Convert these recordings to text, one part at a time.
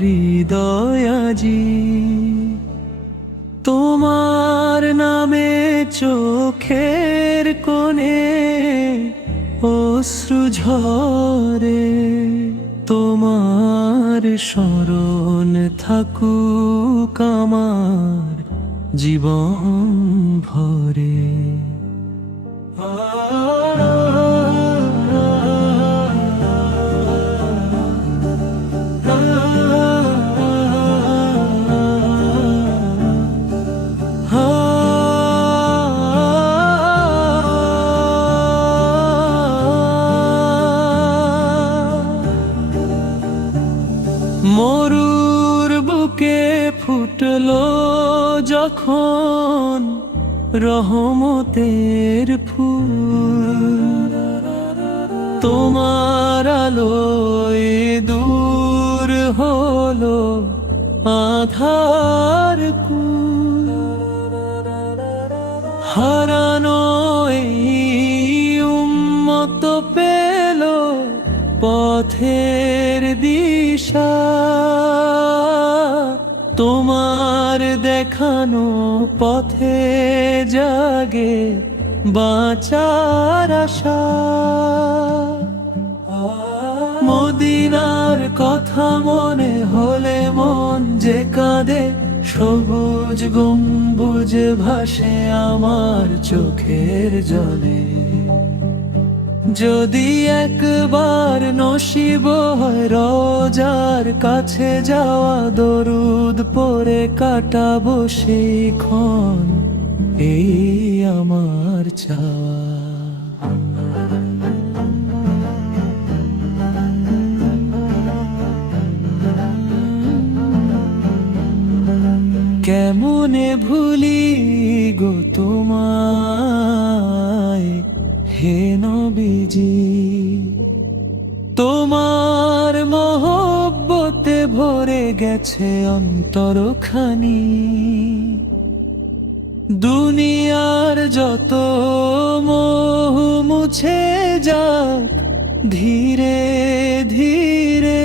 হৃদয় আজি তোমার নামে চোখের কোণে অশ্রু ঝরে তোমার স্মরণ থাকুক আমার জীবন ভরে। মরুর বুকে ফুটলো যখন রহমতের ফুল তোমার আলোয় দূর হলো আধার কুল হারানো এই উম্মত পেল পথের দিশা তোমার দেখানো পথে জাগে বাঁচার আশা। মদিনার কথা মনে হলে মন যে কাঁদে সবুজ গম্বুজ ভাসে আমার চোখের জলে। যদি একবার নসিব হয় রোজার কাছে যাওয়া দরুদ পরে কাটাবো সেই ক্ষণ এই আমার চাওয়া। কেমনে ভুলি গো তোমায় হে নবীজি তোমার মহব্বতে ভরে গেছে অন্তরখানি। দুনিয়ার যত মোহ মুছে যাক ধীরে ধীরে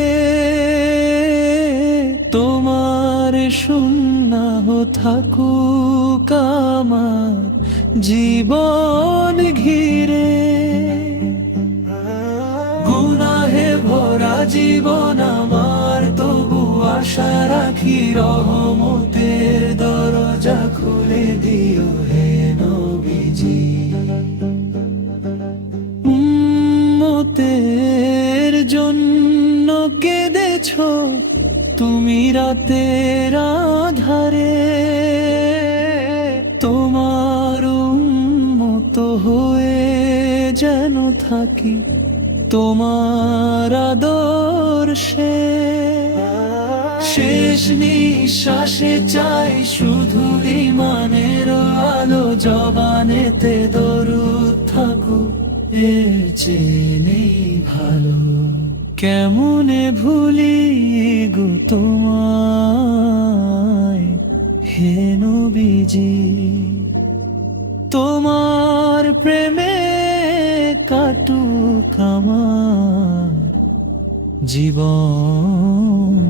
তোমার সুন্নাহ থাকুক আমার জীবন ঘিরে। গুনাহে ভরা জীবন আমার তবু আশা রাখি রহমতের দরজা খুলে দিও হে নবীজি। উম্মতের জন্য কেঁদেছো তুমি রাতের আধারে তোমার উম্মত হয়ে যেন থাকি তোমার আদর্শে। শেষ নিঃশ্বাসে চাই শুধু ঈমানের আলো জবানেতে দরুদ থাকুক এর চেয়ে নেই ভালো। কেমনে ভুলি গো তোমায় হে নবীজি তোমার প্রেমে কাটুক আমার জীবন।